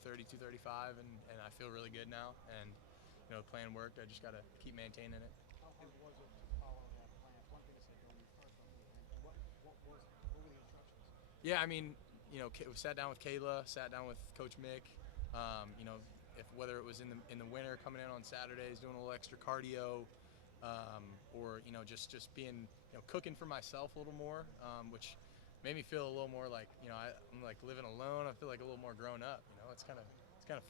230, 235, and I feel really good now. And the plan worked. I just got to keep maintaining it. How hard was it to follow that plan? It's one thing to say go in your first movement, and what were the instructions? Yeah, I mean, we sat down with Kayla, sat down with Coach Mick. If whether it was in the winter coming in on Saturdays doing a little extra cardio, or just being cooking for myself a little more, which made me feel a little more like I'm like living alone. I feel like a little more grown up. It's kind of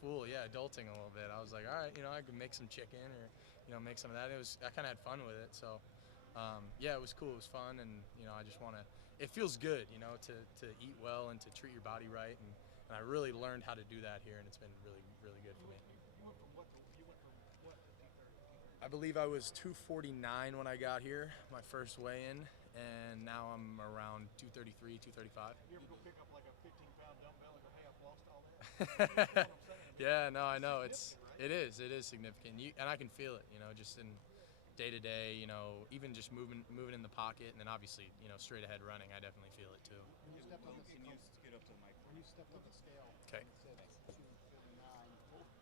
cool. Yeah, adulting a little bit. I was like, all right, I could make some chicken or make some of that. I kind of had fun with it. So yeah, it was cool. It was fun, and I just want to. It feels good, to eat well and to treat your body right, and I really learned how to do that here, and it's been really, really good for me. You went from what to 230 to 230? I believe I was 249 when I got here, my first weigh-in, and now I'm around 233, 235. You ever go pick up like a 15-pound dumbbell and go, hey, I've lost all that? You know what I'm saying? Yeah, no, I know. Right? It is significant, and I can feel it, just in day to day, even just moving in the pocket, and then obviously, straight ahead running, I definitely feel it too. When you stepped on the Can you get up to the mic? when you stepped on the scale, Okay. and it said 249.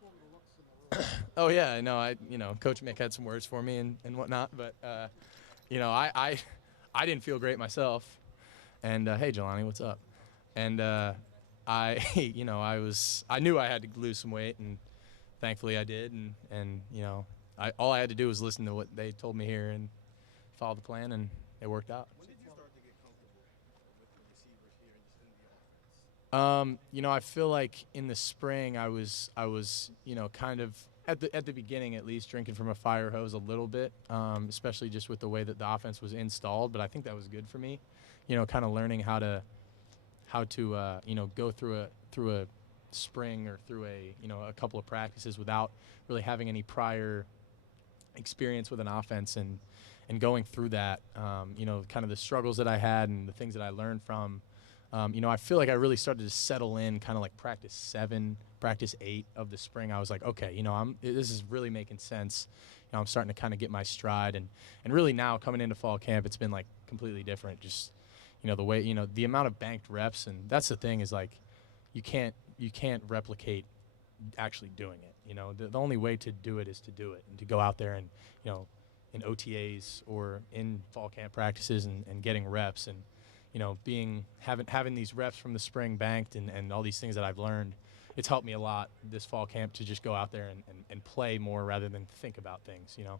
What were the looks in the room? Oh yeah, I know. Coach Mick had some words for me and whatnot, but I didn't feel great myself. And hey, Jelani, what's up? And I knew I had to lose some weight, and thankfully I did. And all I had to do was listen to what they told me here and follow the plan, and it worked out. When did you start to get comfortable with the receivers here and just in the offense? I feel like in the spring I was kind of at the beginning at least drinking from a fire hose a little bit, especially just with the way that the offense was installed. But I think that was good for me, kind of learning how to go through a spring or through a couple of practices without really having any prior experience with an offense and going through that, kind of the struggles that I had and the things that I learned from. I feel like I really started to settle in kind of like practice 7, practice 8 of the spring. I was like, okay, this is really making sense. I'm starting to kind of get my stride, and really now coming into fall camp, it's been like completely different. Just, the way, the amount of banked reps, and that's the thing is like, you can't replicate actually doing it. The only way to do it is to do it and to go out there and, in OTAs or in fall camp practices and getting reps and, having these reps from the spring banked and all these things that I've learned. It's helped me a lot this fall camp to just go out there and play more rather than think about things, Is going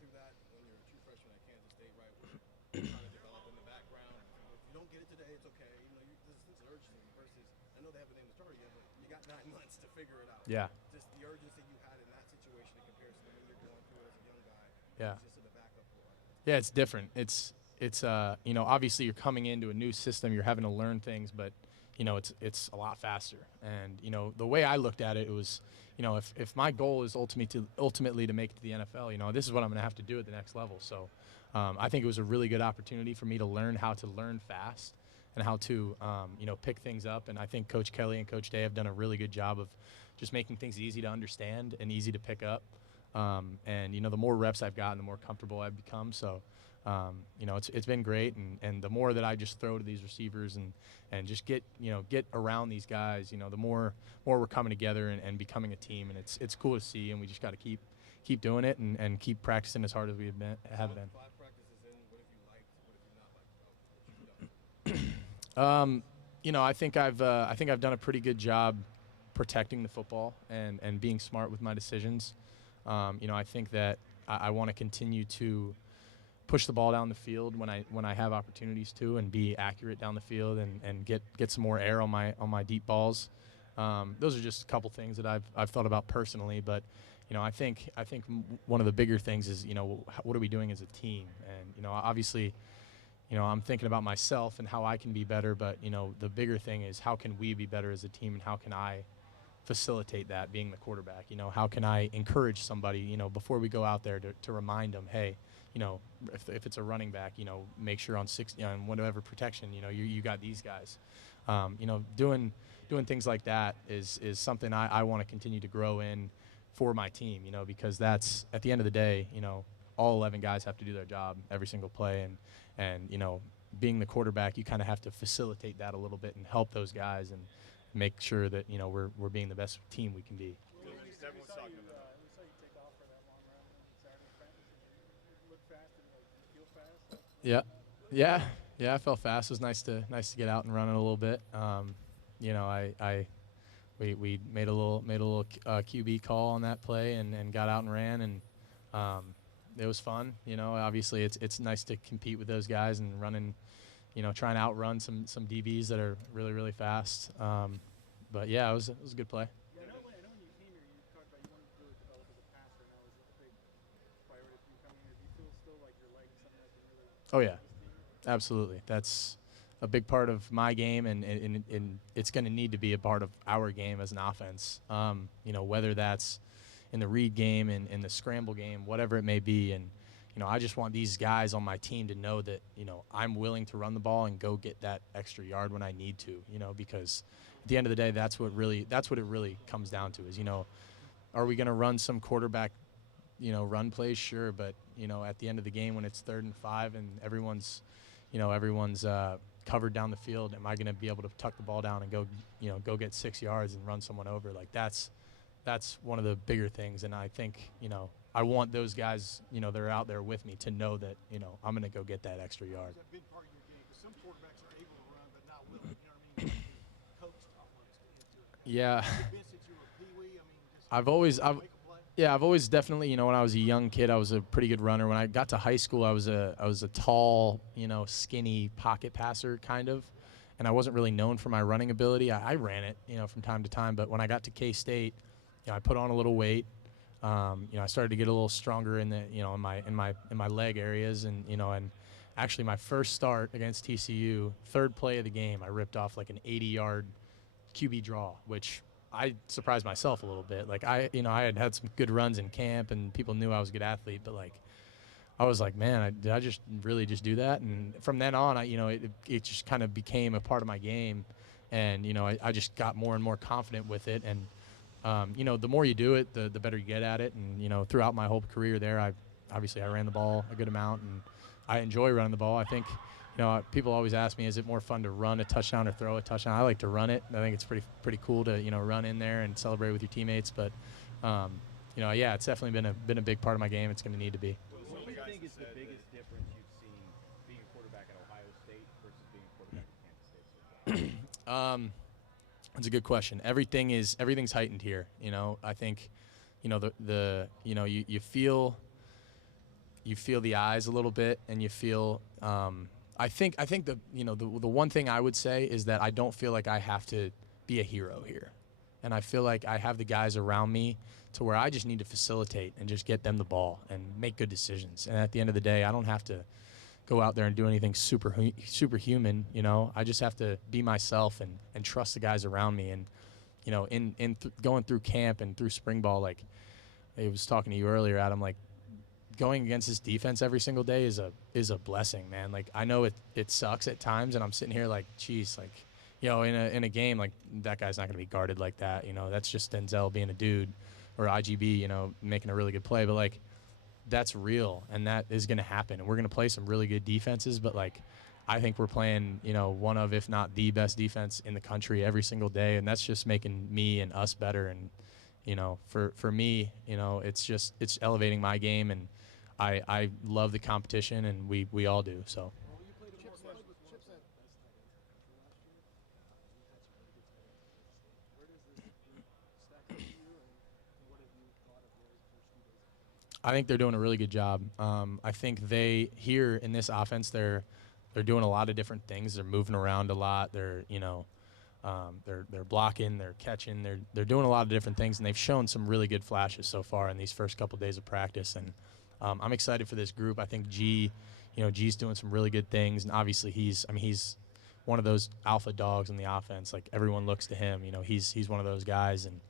through that when you're a true freshman at Kansas State, right, where you're trying to develop in the background. If you don't get it today, it's okay. There's a sense of urgency versus, I know they haven't named the starter yet, but you got 9 months to figure it out. Yeah. Just the urgency you had in that situation in comparison to when you're going through it as a young guy. Yeah. Just in the backup role. Yeah, it's different. It's obviously you're coming into a new system, you're having to learn things, but it's a lot faster. And the way I looked at it, was if my goal is ultimately to make it to the NFL, this is what I'm going to have to do at the next level. So I think it was a really good opportunity for me to learn how to learn fast and how to pick things up. And I think Coach Kelly and Coach Day have done a really good job of just making things easy to understand and easy to pick up. And the more reps I've gotten, the more comfortable I've become. So it's been great, and the more that I just throw to these receivers and just get around these guys, the more we're coming together and becoming a team, and it's cool to see, and we just got to keep doing it and keep practicing as hard as we have been. 5 practices in, what have you liked? What have you not liked about what you've done? I think I've done a pretty good job protecting the football and being smart with my decisions. I think that I want to continue to push the ball down the field when I have opportunities to, and be accurate down the field and get some more air on my deep balls. Those are just a couple things that I've thought about personally, but I think one of the bigger things is what are we doing as a team, and obviously I'm thinking about myself and how I can be better, but the bigger thing is how can we be better as a team, and how can I facilitate that being the quarterback. How can I encourage somebody before we go out there to remind them, hey, if it's a running back, make sure on 6 on whatever protection, you got these guys. Doing things like that is something I want to continue to grow in for my team, because that's, at the end of the day, all 11 guys have to do their job every single play, and being the quarterback, you kind of have to facilitate that a little bit and help those guys, and make sure that we're being the best team we can be. We saw you take off for that long run in Saturday practice. You look fast and you feel fast. Yeah. I felt fast. It was nice to get out and run it a little bit. We made a little QB call on that play and got out and ran, and it was fun. Obviously it's nice to compete with those guys and running, trying to outrun some DBs that are really, really fast. But yeah, it was a good play. I know when you came here, you talked about you wanted to really develop as a passer. Now, is it a big priority for you coming here? Do you feel still like you're legging something that can really Oh yeah, this team? absolutely. That's a big part of my game, and it's going to need to be a part of our game as an offense. Whether that's in the read game and in the scramble game, whatever it may be. And I just want these guys on my team to know that I'm willing to run the ball and go get that extra yard when I need to. Because at the end of the day, that's what it really comes down to. Is are we going to run some quarterback run plays? Sure, but at the end of the game, when it's 3rd and 5 and everyone's covered down the field, am I going to be able to tuck the ball down and go get 6 yards and run someone over? Like that's one of the bigger things. And I think I want those guys that are out there with me to know that I'm going to go get that extra yard. Has that been part of your game? Because some quarterbacks are able to run but not willing. You know what I mean? Coached almost into it. Yeah. Has it been since you were a peewee? I mean, just I've always definitely, when I was a young kid, I was a pretty good runner. When I got to high school, I was a tall, skinny pocket passer kind of, and I wasn't really known for my running ability. I ran it, from time to time, but when I got to K-State, I put on a little weight. I started to get a little stronger in the, in my leg areas, and and actually my first start against TCU, 3rd play of the game, I ripped off like an 80-yard QB draw, which I surprised myself a little bit. Like I had some good runs in camp, and people knew I was a good athlete, but like I was like, man, did I just really just do that? And from then on, it just kind of became a part of my game, and I just got more and more confident with it, and the more you do it, the better you get at it. And throughout my whole career there, I ran the ball a good amount, and I enjoy running the ball. I think people always ask me, is it more fun to run a touchdown or throw a touchdown? I like to run it. I think it's pretty cool to run in there and celebrate with your teammates. But yeah, it's definitely been a big part of my game. It's going to need to be. What do you think is the biggest difference you've seen being a quarterback at Ohio State versus being a quarterback at Kansas State so far? That's a good question. Everything's heightened here. I think, you feel the eyes a little bit, and you feel. I think the one thing I would say is that I don't feel like I have to be a hero here, and I feel like I have the guys around me to where I just need to facilitate and just get them the ball and make good decisions. And at the end of the day, I don't have to go out there and do anything superhuman. I just have to be myself and trust the guys around me. And going through camp and through spring ball, like I was talking to you earlier, Adam, like going against this defense every single day is a blessing, man. Like I know it sucks at times, and I'm sitting here like, geez, like in a game, like that guy's not going to be guarded like that. That's just Denzel being a dude, or IGB, making a really good play. But like that's real, and that is going to happen. And we're going to play some really good defenses, but like I think we're playing, one of, if not the best defense in the country every single day, and that's just making me and us better. And for me, it's elevating my game, and I love the competition, and we all do. So. Well, you played a Chips at best tight end in the country last year. You've had some really good tight ends. Where does this group stack up to you, and what have you thought of their first few days? I think they're doing a really good job. I think here in this offense, they're doing a lot of different things. They're moving around a lot. They're they're blocking, they're catching, they're doing a lot of different things, and they've shown some really good flashes so far in these first couple days of practice. And I'm excited for this group. I think G's doing some really good things, and obviously he's one of those alpha dogs in the offense. Like everyone looks to him. He's one of those guys, and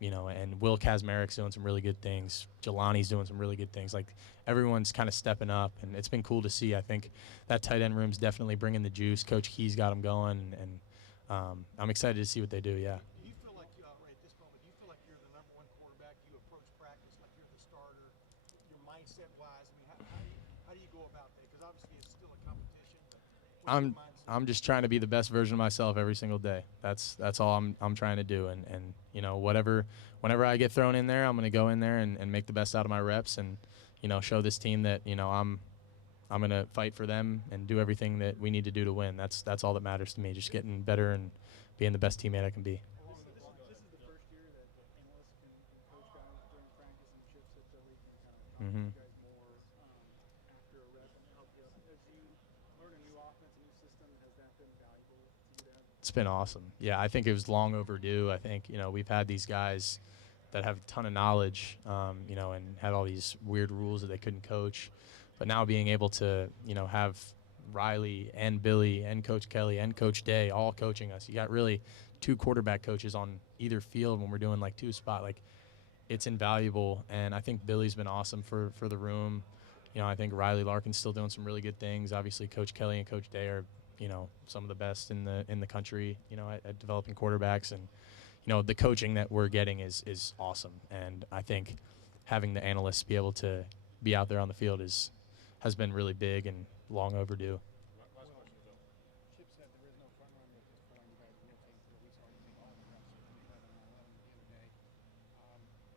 and Will Kazmarik's doing some really good things. Jelani's doing some really good things. Like everyone's kind of stepping up, and it's been cool to see. I think that tight end room's definitely bringing the juice. Coach Key's got them going, and I'm excited to see what they do. Yeah. Do you feel like, right at this moment, do you feel like you're the number one quarterback? You approach practice like you're the starter, your mindset-wise? I mean, how do you go about that? Because obviously it's still a competition, but what's your mindset? I'm just trying to be the best version of myself every single day. That's all I'm trying to do. And you know, whenever I get thrown in there, I'm going to go in there and make the best out of my reps and, you know, show this team that, you know, I'm going to fight for them and do everything that we need to do to win. That's all that matters to me, just getting better and being the best teammate I can be. This is the first year that analysts can coach guys during practice and shifts at Philly can kind of talk to you guys more after a rep and help you. As you learn a new offense, a new system, has that been valuable to you? It's been awesome. Yeah, I think it was long overdue. I think, you know, we've had these guys that have a ton of knowledge, you know, and had all these weird rules that they couldn't coach. But now being able to, you know, have Riley and Billy and Coach Kelly and Coach Day all coaching us. You got really 2 quarterback coaches on either field when we're doing like 2 spot. Like, it's invaluable. And I think Billy's been awesome for the room. You know, I think Riley Larkin's still doing some really good things. Obviously, Coach Kelly and Coach Day are, you know, some of the best in the country, you know, at developing quarterbacks. And, you know, the coaching that we're getting is awesome. And I think having the analysts be able to be out there on the field has been really big and long overdue. Chip said there is no front runner at this point. You guys rotate through. We saw you take all the reps at 11 on 11 the other day.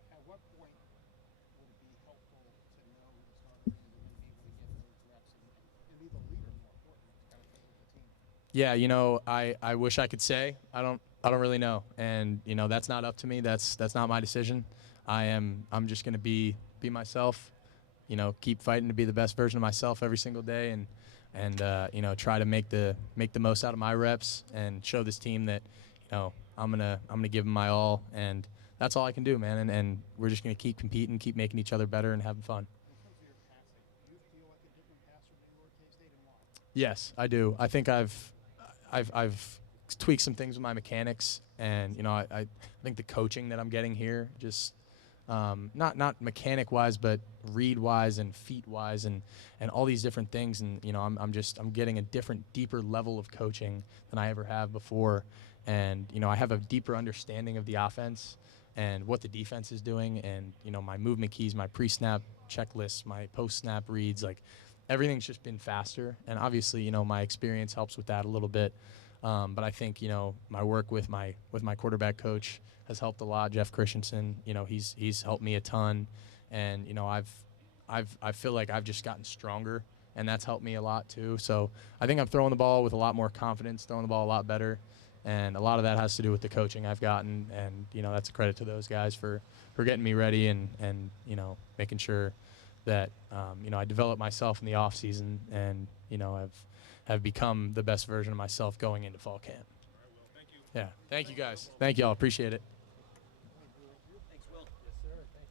At what point would it be helpful to know who the starter is and be able to get those reps and be the leader, more important, to kind of take with the team? Yeah, you know, I wish I could say. I don't really know. And, you know, that's not up to me. That's not my decision. I'm just going to be myself. You know, keep fighting to be the best version of myself every single day, and you know, try to make the most out of my reps and show this team that, you know, I'm gonna give them my all, and that's all I can do, man. And we're just gonna keep competing, keep making each other better, and having fun. In terms of your passing, do you feel like a different passer than you were at K-State, and why? Yes, I do. I think I've tweaked some things with my mechanics, and, you know, I think the coaching that I'm getting here just. Not mechanic wise, but read wise and feet wise and all these different things. And, you know, I'm getting a different, deeper level of coaching than I ever have before. And, you know, I have a deeper understanding of the offense and what the defense is doing. And, you know, my movement keys, my pre-snap checklists, my post-snap reads, like, everything's just been faster. And obviously, you know, my experience helps with that a little bit. But I think, you know, my work with my quarterback coach has helped a lot. Jeff Christensen, you know, he's helped me a ton, and, you know, I feel like I've just gotten stronger, and that's helped me a lot too. So I think I'm throwing the ball with a lot more confidence, throwing the ball a lot better, and a lot of that has to do with the coaching I've gotten, and, you know, that's a credit to those guys for getting me ready and you know, making sure that you know, I develop myself in the off season, and, you know, have become the best version of myself going into fall camp. All right, well, thank you. Yeah, thank you guys. Thank you all. Appreciate it.